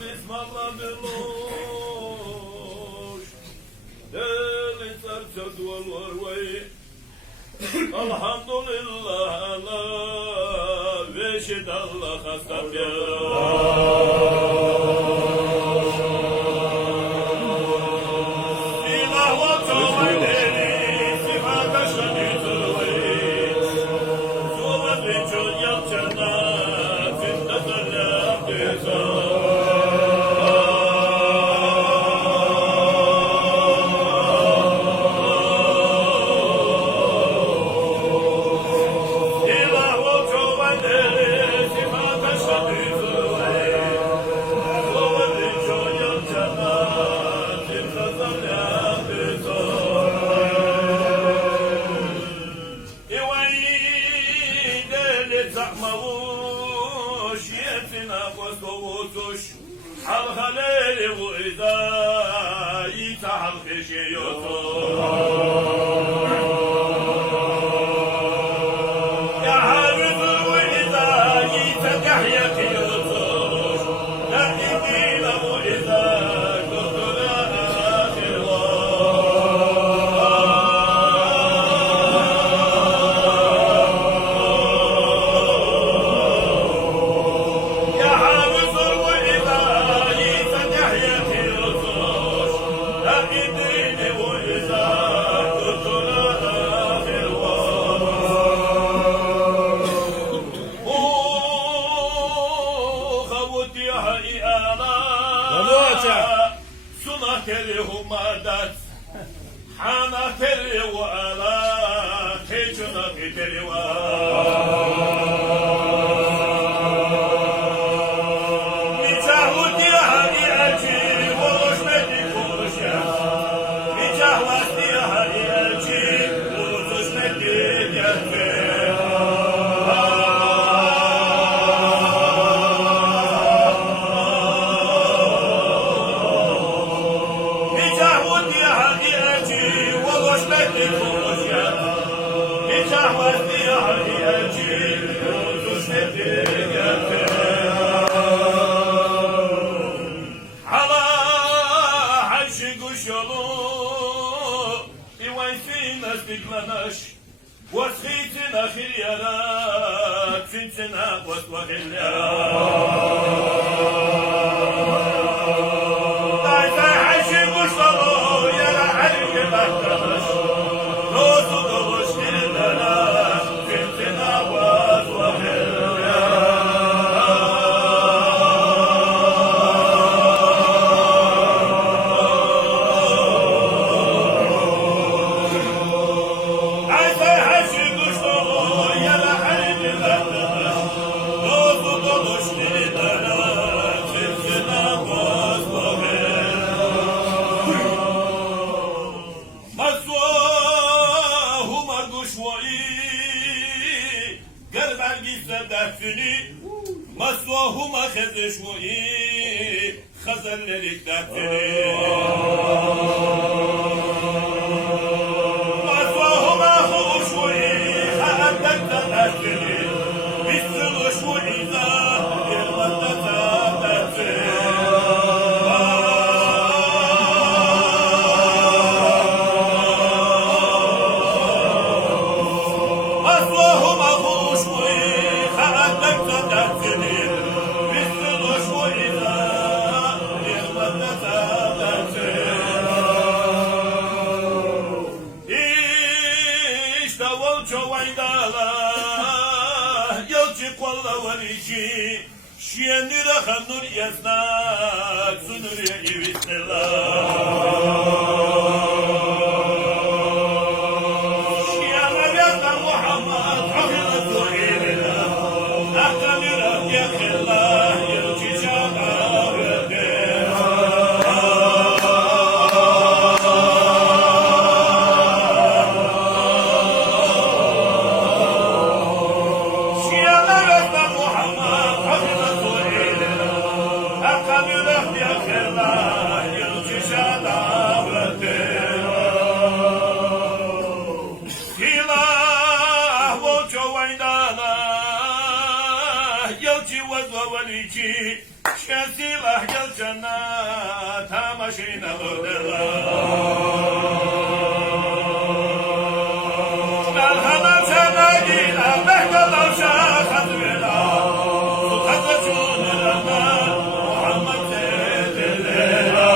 Bismillah Belosh. Deli serce dualar ve Alhamdulillah Allah ve şidallah hastab ya. Halhaleri bu izayı tahal keşiyorsun. Ya harüzü bu izayı tedih yakıyorsun. La idine bu izayı kutuna ahir Teri humadat, hana teri wa ala, tejuna teri wa. Mitahudi hani elçi, oluş medi konuşya. Mitahvasti hani elçi, oluş medi geldi. وسخيتنا خيرا تنتنا وسوغلا دايتا حشي مشترو يا رحيك بكرش روزو دوش كلنا تنتنا وسوغلا مسواهما خزشوي خزن للدفري مسواهما خوشوي خأبدك تنهجري مثل شوي ذا يغلطة تنهجري مسواهما خوشوي خأبدك تنهجري Şiyendir hanur yaznak sunur evistela Şiyenler yaznak Muhammed hafizatı ilina Akkamir akyakillah yılçı şaqa öde Yalçı vazva valici Şen silah gel cennet tamaşine öderler. Merhamet sana gile bektadan şahat vela. Sultanı cunurana Muhammed zedelera.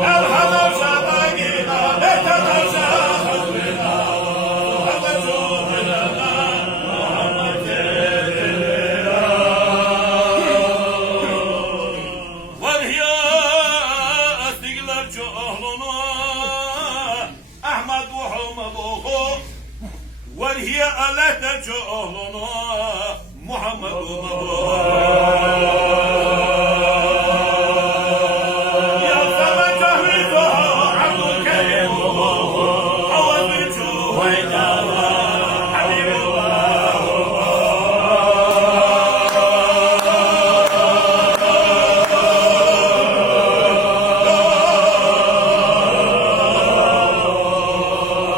Merhamet sana gile bektadan şahat vela. وهي ألا تجعلنا محمد يا سما جهرتها عبد الكريم حوضته ويدارا حبيب الله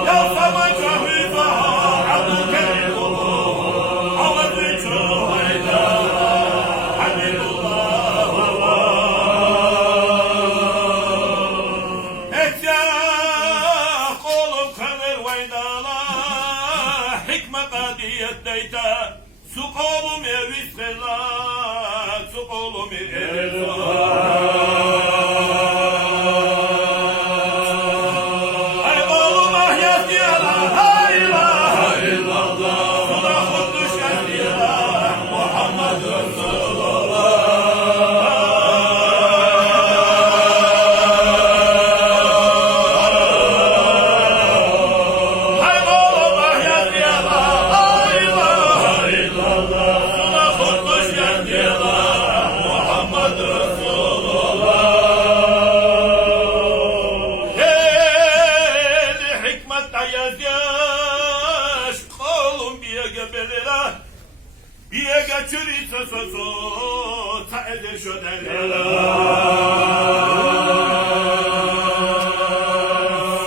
يا سما جهرتها Diyetdeyte su kolum evisela su kolum evisela ay kolum ahyat diyala la ilahe illallah suda kudüs diyala Muhammed Resulullah ay kolum ahyat diyala Biye geçirirse sözü ta eder şöderler.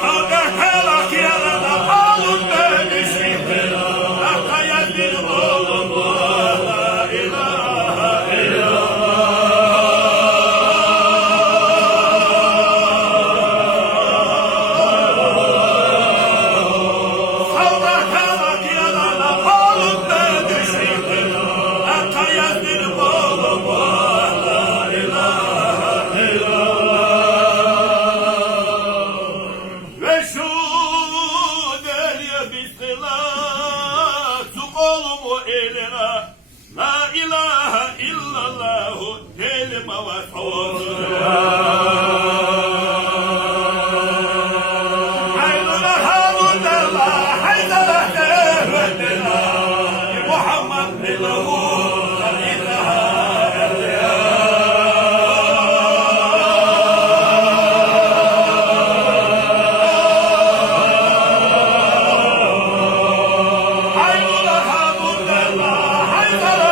Ağabey lakiyalada alın beni şimdi. Akaya bir oğlum la ilahe illallah. Ağabey lakiyalada alın beni şimdi. La ilahe illallah kelime ve tavazı. Haydara hamdulillah, haydara devletillah, Muhammed bilahu, la ilahe illallah. Haydara hamdulillah, haydara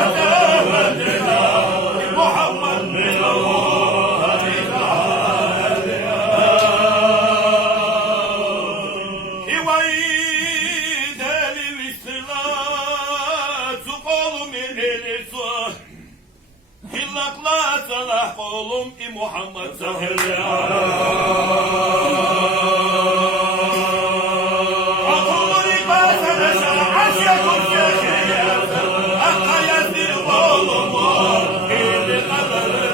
Hillakla salah kolum ki Muhammed Zahir ya. Akulun ibasene şah aşyakun şeşiyat. Akka yazdir kolum var. İli kadarı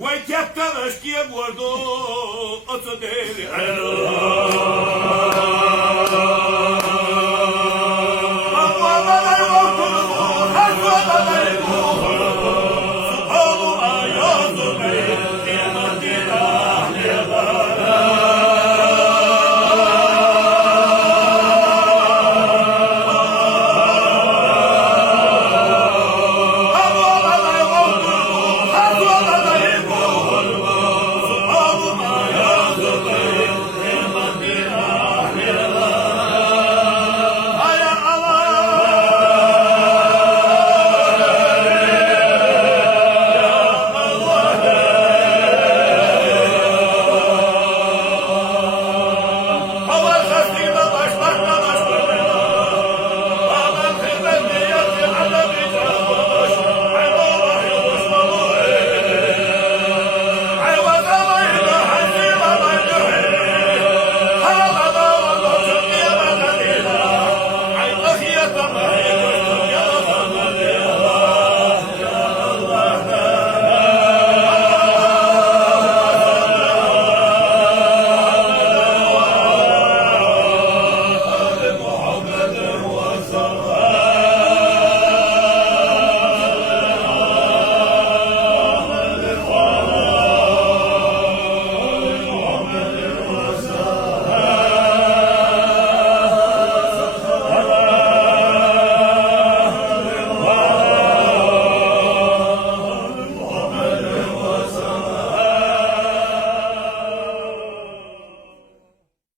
ويكتب اشكي بوردو اصدر